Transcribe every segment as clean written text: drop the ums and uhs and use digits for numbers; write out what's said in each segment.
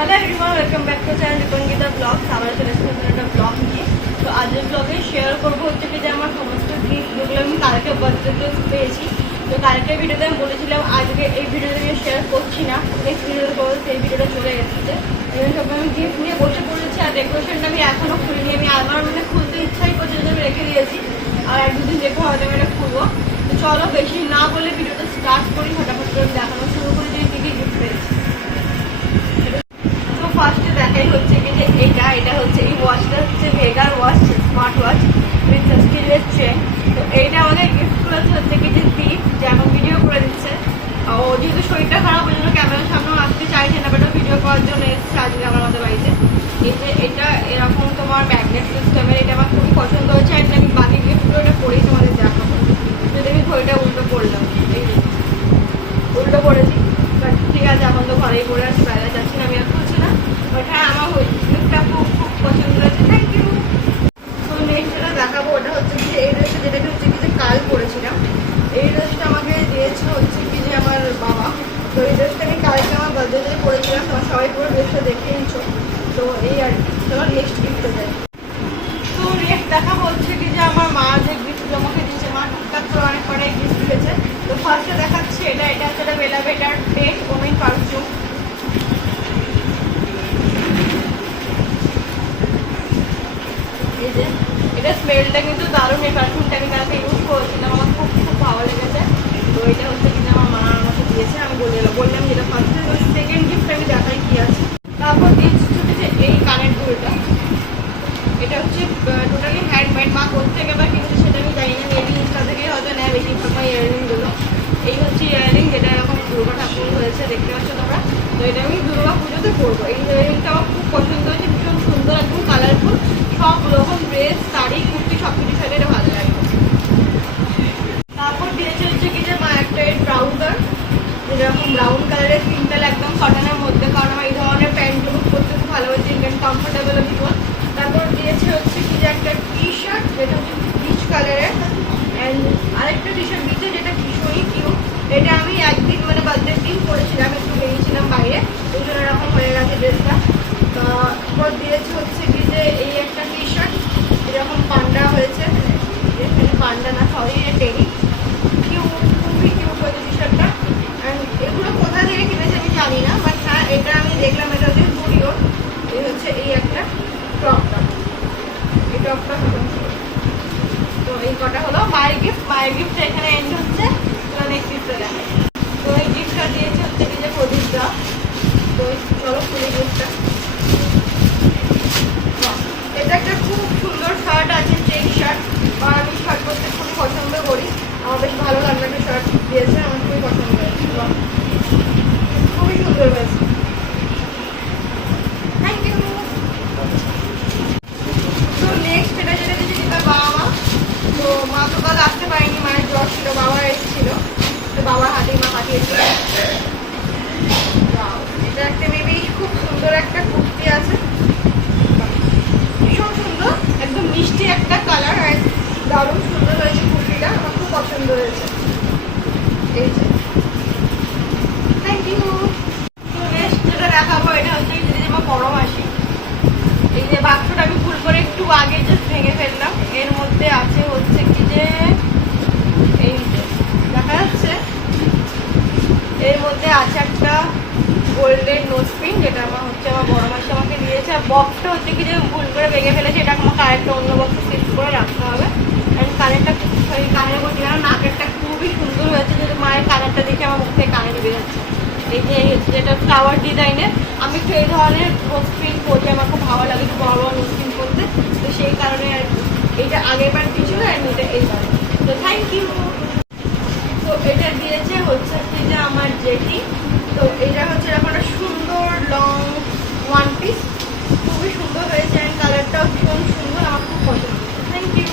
Hello everyone, welcome back to channel Ripankita blogs. আবার চলে এসেছি নতুন একটা ব্লগ নিয়ে। তো আজকের ব্লগে শেয়ার করবো হচ্ছে কি যে আমার সমস্ত গিফটগুলো আমি কালকে বার্থডেতে পেয়েছি। তো কালকের ভিডিওতে আমি বলেছিলাম আজকে এই ভিডিওতে আমি শেয়ার করছি না, নেক্সট ভিডিওতে করবো, সেই ভিডিওটা চলে এসেছে। এবং সব আমি গিফট নিয়ে বসে পড়েছি। আর ডেকোরেশনটা আমি এখনও খুলিনি, আমি আমার মানে খুলতে ইচ্ছাই করছে, যদি আমি রেখে দিয়েছি। আর এক দুদিন দেখে হয়তো আমি এটা খুলবো। তো চলো বেশি না বলে ভিডিওটা স্টার্ট করি, ফটাফট করে দেখানো শুরু করি যে কী কী গিফট পেয়েছি। ফার্স্টে দেখাই হচ্ছে কি যে এটা হচ্ছে এই ওয়াচটা হচ্ছে ভেগার ওয়াচ, স্মার্ট ওয়াচ উইথ স্টিলের চেন। তো এইটা আমাদের গিফট করেছে হচ্ছে কি যে দীপ, যে এখন ভিডিও করে দিচ্ছে। ও যেহেতু শরীরটা খারাপ, ওই জন্য ক্যামেরার সামনেও আসতে চাইছে না, বাট ভিডিও করার জন্য এসেছে আজকে আমাদের বাড়িতে। এই যে এটা এরকম তোমার ম্যাগনেট সিস্টেমের, এটা আমার খুবই পছন্দ হয়েছে। আর আমি বাকি গিফটগুলো এটা পরেই তোমাদের দেখাবো। যদি আমি ঘড়িটা উল্টো করলাম, এই উল্টো করেছি, বাট ঠিক আছে, এখন তো ঘরেই পড়ে আছি, বাইরে যাচ্ছি না, আমি আর খুলছি না। বাট হ্যাঁ, আমার গিফটটা খুব খুব পছন্দ হয়েছে, থ্যাংক ইউ। তো নেক্সট যেটা দেখাবো ওটা হচ্ছে কি এই ড্রেসটা, যেটাকে হচ্ছে কি যে কাল পরেছিলাম। এই ড্রেসটা আমাকে দিয়েছে হচ্ছে কি যে আমার বাবা। তো এই ড্রেসটা আমি কালকে আমার বার্থডেতে পরেছিলাম, তোমার সবাই পুরো ড্রেসটা দেখে নিচ্ছো। তো এই আর কি, তোমার নেক্সট গিফটটা দেয়। তো নেক্সট দেখাবো হচ্ছে কি যে আমার মা যে গিফটগুলো আমাকে দিয়েছে, মা টুকটাক করে অনেক গিফট দিয়েছে। তো ফার্স্টে দেখাচ্ছি এটা হচ্ছে একটা বেলা বেটার টেক ওমেন পারফিউম। এই যে এটা স্মেলটা কিন্তু দারুণ, এই পারফিউমটা আমি কালকে ইউজ করেছিলাম, আমার খুব খুব ভালো লেগেছে। তো এটা হচ্ছে কিনা আমার মা আমাকে দিয়েছে, আমি বললাম যেটা ফার্স্টে। তো সেকেন্ড গিফট আমি দেখাই কি আছে। তারপর দিয়েছি যে এই কানের দুলটা, এটা হচ্ছে টোটালি হ্যান্ডমেড। মা কোথেকে বা কিনছে সেটা আমি জানি না, মেবি ইনস্টা থেকেই হয়তো নেয় বেশিরভাগ ইয়াররিংগুলো। এই হচ্ছে ইয়াররিং, যেটা এরকম দুর্গা ঠাকুর হয়েছে, দেখতে পাচ্ছ তোমরা। তো এটা আমি দুর্গা পুজোতে পরবো। এই ইয়াররিংটা আমার খুব পছন্দ হয়েছে, ভীষণ সুন্দর, একদম কালারফুল। সব রকম ড্রেস, শাড়ি, কুর্তি সব কিছু সাথে এটা ভালো লাগে। তারপর দিয়েছে হচ্ছে কি যে মা একটা এই ট্রাউজার, যেরকম ব্রাউন কালারের সিম্পল একদম কটনের মধ্যে, কারণ আমার এই ধরনের প্যান্টগুলো পরতে খুব ভালো হয়েছে, ইন্ডিয়ান কমফোর্টেবল ভীষণ। তারপর দিয়েছে হচ্ছে কি যে একটা টি শার্ট, যেটা হচ্ছে পিচ কালারের, অ্যান্ড আরেকটা টি শার্ট দিয়েছে যেটা ভীষণই কিউট। এটা আমি একদিন মানে বার্থডের দিন পরেছিলাম, একটু বেরিয়েছিলাম বাইরে, ওই জন্য এরকম হয়ে গেছে ড্রেসটা। তারপর দিয়েছে হচ্ছে কি যে এই একটা টি শার্ট, এরকম পান্ডা হয়েছে, এখানে পান্ডা না, সরি, টেরি, কিউট, খুবই কিউট হয়েছে টি শার্টটা। অ্যান্ড এগুলো কোথা থেকে কিনেছে আমি জানি না, বাট হ্যাঁ এটা আমি দেখলাম, এটা হচ্ছে জুডিওর। এই হচ্ছে এই একটা টপটা, এই টপটা হলো। তো এই কটা হলো মায়ের গিফট। মায়ের গিফটটা এখানে এন্ড হচ্ছে। নেক্সট গিফটটা দেখে। তো এই গিফটটা দিয়েছে হচ্ছে কি যে প্রদীপটা। তো চলো খুলে গিফটটা। এটা একটা খুব সুন্দর শার্ট আছে, চেক শার্ট। আর আমি শার্ট করতে খুবই পছন্দ করি, আমার বেশ ভালো লাগলো একটা শার্ট দিয়েছে, আমার খুবই পছন্দ হয়েছে, খুবই সুন্দর হয়েছে, থ্যাংক ইউ। তো নেক্সট এটা যেটা দিয়েছে তার বাবা মা। তো মা তো কাল আসতে পারেনি, মায়ের জ্বর ছিল, বাবা এসেছিল, তো বাবার হাতেই মা পাঠিয়েছিল। এটা একটা মেবি খুব সুন্দর একটা কুর্তি আছে, ভীষণ সুন্দর, একদম মিষ্টি একটা কালার, আর দারুণ সুন্দর হয়েছে কুর্তিটা, আমার খুব পছন্দ হয়েছে। এই যে থ্যাংক ইউ। তো নেক্সট যেটা দেখাবো এটা হচ্ছে যদি আমার বড় মাসি। এই যে বাক্সটা আমি ভুল করে একটু আগে জাস্ট ভেঙে ফেললাম, এর মধ্যে আছে হচ্ছে কি যে এই যে দেখা যাচ্ছে, এর মধ্যে আছে একটা গোল্ডেন নোজপিন, যেটা আমার হচ্ছে আমার বড় মাসি আমাকে দিয়েছে। আর বক্সটা হচ্ছে কি যে ভুল করে ভেঙে ফেলেছে, এটা আমাকে আরেকটা অন্য বক্সে শিফট করে রাখতে হবে। অ্যান্ড কানেরটা, সরি কানের বলছি না, নাকেরটা খুবই সুন্দর হয়েছে, যদি মায়ের কানেরটা দেখে আমার মুখ থেকে কানে ঢুকে যাচ্ছে। এই যে যেটা ফ্লাওয়ার ডিজাইনের, আমি একটু এই ধরনের নোজপিন পরি, আমার খুব ভালো লাগে একটু বড় বড় নোজপিন করতে। তো সেই কারণে আর কি এইটা আগের বার কি ছিল, অ্যান্ড এটা এইবার। তো থ্যাংক ইউ। তো এটা দিয়েছে হচ্ছে কি যে আমার জেঠি। তো এটা হচ্ছে এরকম একটা সুন্দর লং ওয়ান পিস, খুবই সুন্দর হয়েছে, অ্যান্ড কালারটাও ভীষণ সুন্দর, আমার খুব পছন্দ, থ্যাংক ইউ।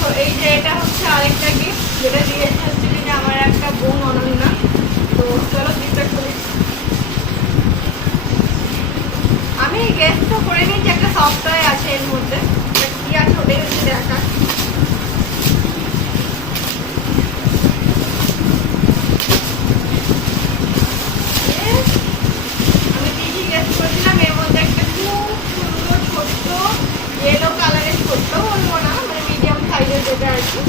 তো এই যে এটা হচ্ছে আরেকটা গিফট, যেটা দিয়েছে হচ্ছে কি যে আমার একটা বোন অনন্যা। তো চলো গিফটটা খুলি। আমি গেস তো করে নিয়েছি একটা সফটওয়্যার আছে এর মধ্যে, কি আছে ওটাই হচ্ছে দেখা। আমি ঠিকই গেস করেছিলাম, কি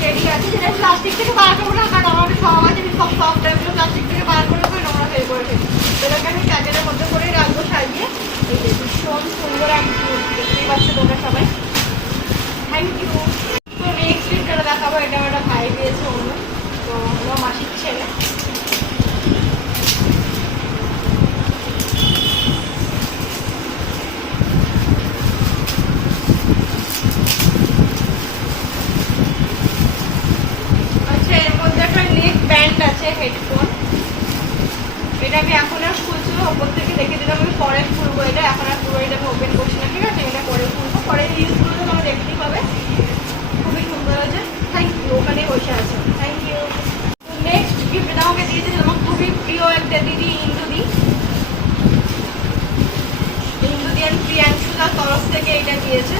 টেডি আছে, যেটা প্লাস্টিক থেকে বার করবো না, কারণ আমার সব আছে সব সব টাইপগুলো প্লাস্টিক থেকে বার করে করে নোংরা ফেল করে ফেলি। এটাকে আমি প্যাকেটের মধ্যে করেই রাখবো সাজিয়ে। এই যে ভীষণ সুন্দর আমি দেখতেই পাচ্ছি তোমরা সবাই। Thank you. তো নেক্সট যেটা দেখাবো, এটা আমার একটা ভাই দিয়েছে অন্য, তো আমার মাসির ছেলে। আচ্ছা, এর মধ্যে একটা নেক ব্যান্ড আছে, হেডফোন। এটা আমি এখন আর খুলছি না, ওপর থেকে দেখে দিলাম, আমি পরে খুলবো। এটা এখন আর পুরো এটা আমি ওপেন করছি না, ঠিক আছে? এটা পরে খুলবো, পরে রিলসগুলো তো তোমরা দেখতেই পাবে। খুবই সুন্দর হয়েছে। Thank you. ওখানেই বসে আছে। Thank you. নেক্সট গিফট আমাকে দিয়েছে আমার খুবই প্রিয় একটা দিদি, ইন্দুদি। ইন্দুদি আর প্রিয়াংশুদার তরফ থেকে এটা দিয়েছে।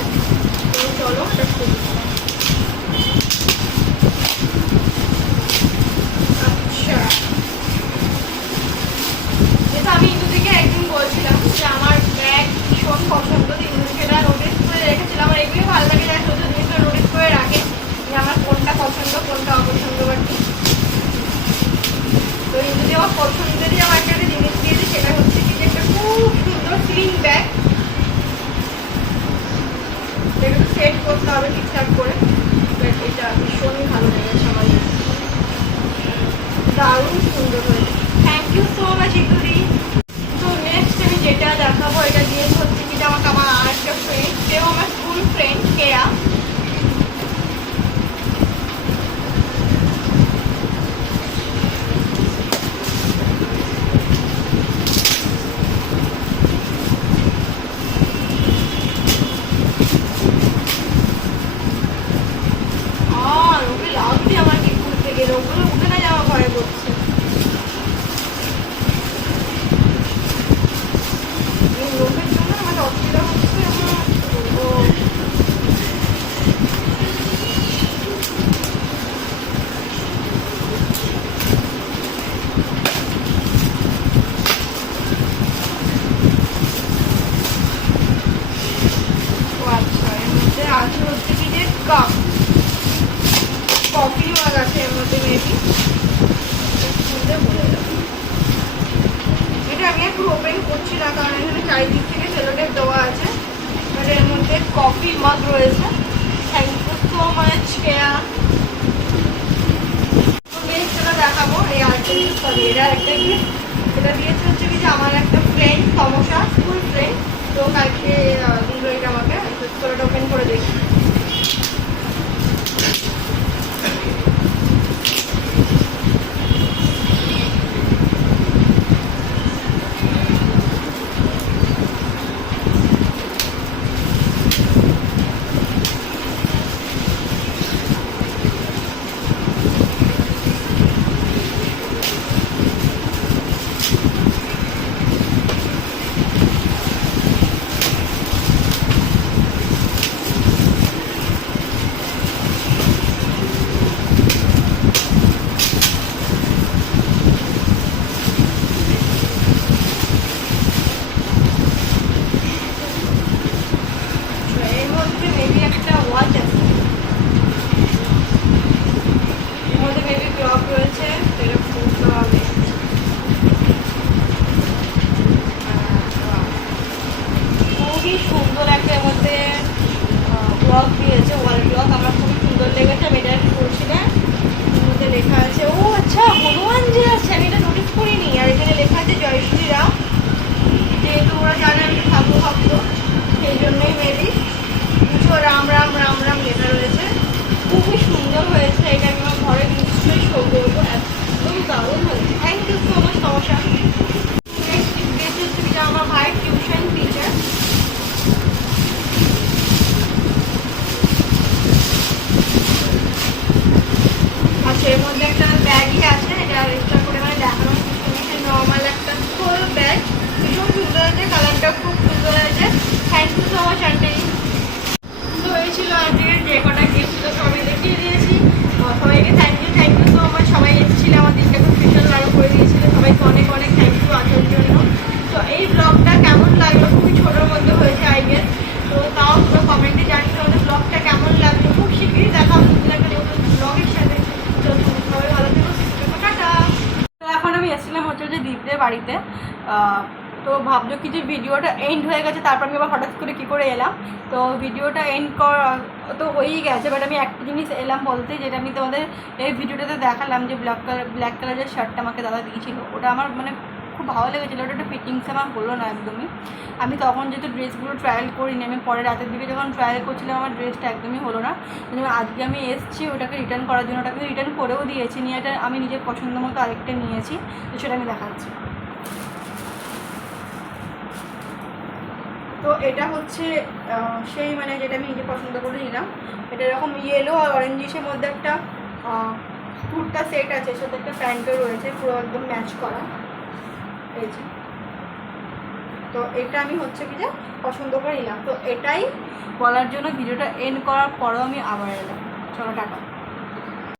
তো চলো এটা খুলি। আচ্ছা, যেটা আমি ইন্দুদিকে একদিন বলছিলাম যে আমার ব্যাগ ভীষণ পছন্দ, সেটা নোটিস করে রেখেছিলাম। আমার এগুলোই ভালো লাগে, যারা ছোটো জিনিসটা নোটিস করে রাখে যে আমার কোনটা পছন্দ কোনটা অপছন্দ বা কি। তো ইন্দুদি আমার পছন্দেরই আমার একটা জিনিস দিয়েছে, সেটা হচ্ছে কি যে একটা খুব সুন্দর স্লিং ব্যাগ। এটাকে সেট করতে হবে ঠিকঠাক করে। এটা ভীষণই ভালো লেগেছে আমার, দারুণ সুন্দর হয়েছে। থ্যাংক ইউ সো মাচ ইন্দুদি। তো নেক্সট আমি যেটা দেখাবো, এটা দিয়েছে হচ্ছে কি আমাকে আমার আরেকটা ফ্রেন্ড, সেও আমার স্কুল ফ্রেন্ড কেয়া। ওকে লাগছে আমার কি ঘুরতে গেলে, ওগুলো উঠে না যাওয়া ভয় করছে। লোকের জন্য আমার অসুবিধা হচ্ছে। আচ্ছা, এর মধ্যে আছে হচ্ছে কি যে কাপ, কফি মগ আছে এর মধ্যে মেবি। এটা আমি একটু ওপেন করছি না, কারণ এখানে চারিদিক থেকে সেলোটেপ দেওয়া আছে। বাট এর মধ্যে কফি মগ রয়েছে। থ্যাংক ইউ সো মাচ কেয়া। সেটা দেখাবো। এই আর্টিস্ট, সরি, এটা একটা গিফট। এটা দিয়েছে হচ্ছে কি যে আমার একটা ফ্রেন্ড সমস্যা, স্কুল ফ্রেন্ড। তো কালকে দিল এটা আমাকে। সেটা ওপেন করে দেখি। ব্লগ দিয়েছে, ওয়াল ব্লগ। আমার খুবই সুন্দর লেগেছে, আমি এটা করছি না। এর মধ্যে লেখা আছে, ও আচ্ছা, হনুমান যে আছে, আমি এটা নোটিস করিনি। আর এখানে লেখা আছে জয় শ্রীরাম, যেহেতু ওরা জানে আমি ঠাকুর ভক্ত, সেই জন্যই মেবি পুজো রাম রাম রাম রাম লেখা রয়েছে। খুবই সুন্দর হয়েছে। এটা আমি আমার ঘরে নিশ্চয়ই শো করবো, একদম দারুণ হয়েছে। থ্যাংক ইউ সো মাচ সমস্যা। নেক্সট আমার ভাই টিউশন টিচার। আচ্ছা, এর মধ্যে একটা ব্যাগই আছে, এটা এক্সট্রা করে মানে দেখানো নর্মাল একটা ফুল ব্যাগ। ভীষণ সুন্দর হয়েছে, কালারটা খুব সুন্দর হয়েছে। থ্যাংক ইউ সো মাচ আন্টি। তো এই ছিল আন্টির যে কটা গিফট ছিল সবাই দেখিয়ে দিয়েছি। সবাইকে থ্যাংক ইউ সো মাচ। সবাই এসেছিল, আমার দিনটা খুব স্পেশাল আরও করে দিয়েছিল। সবাইকে অনেক অনেক থ্যাংক ইউ আসার জন্য। তো এই ব্লগটা কেমন লাগলো, খুবই ছোটোর মধ্যে হয়েছে আই গেস। তো তাও পুরো কমেন্টে জানিয়ে তোমাদের ব্লগটা কেমন লাগলো। খুব শীঘ্রই তো ভাবলো কি যে ভিডিওটা এন্ড হয়ে গেছে, তারপর আমি আবার হঠাৎ করে কী করে এলাম। তো ভিডিওটা এন্ড তো হয়েই গেছে, বাট আমি একটা জিনিস এলাম বলতে, যেটা আমি তোমাদের এই ভিডিওটাতে দেখালাম যে ব্ল্যাক কালারের শার্টটা আমাকে দাদা দিয়েছিল, ওটা আমার মানে খুব ভালো লেগেছিলো। ওটা একটা ফিটিংস আমার হলো না একদমই। আমি তখন যেহেতু ড্রেসগুলো ট্রায়াল করিনি, আমি পরে রাতের দিকে যখন ট্রায়াল করছিলাম আমার ড্রেসটা একদমই হলো না। কিন্তু আজকে আমি এসেছি ওটাকে রিটার্ন করার জন্য, ওটাকে রিটার্ন করেও দিয়েছি, নিয়ে এটা আমি নিজের পছন্দ মতো আরেকটা নিয়েছি, তো সেটা আমি দেখাচ্ছি। তো এটা হচ্ছে সেই মানে যেটা আমি নিজে পছন্দ করে নিলাম। এটা এরকম ইয়েলো আর অরেঞ্জিসের মধ্যে একটা কুর্তা সেট আছে, সাথে একটা প্যান্টও রয়েছে, পুরো একদম ম্যাচ করা এই যে। তো এটা আমি হচ্ছে কি যে পছন্দ করে নিলাম। তো এটাই বলার জন্য ভিডিওটা এন্ড করার পরেও আমি আবার এলাম। চলো টাটা।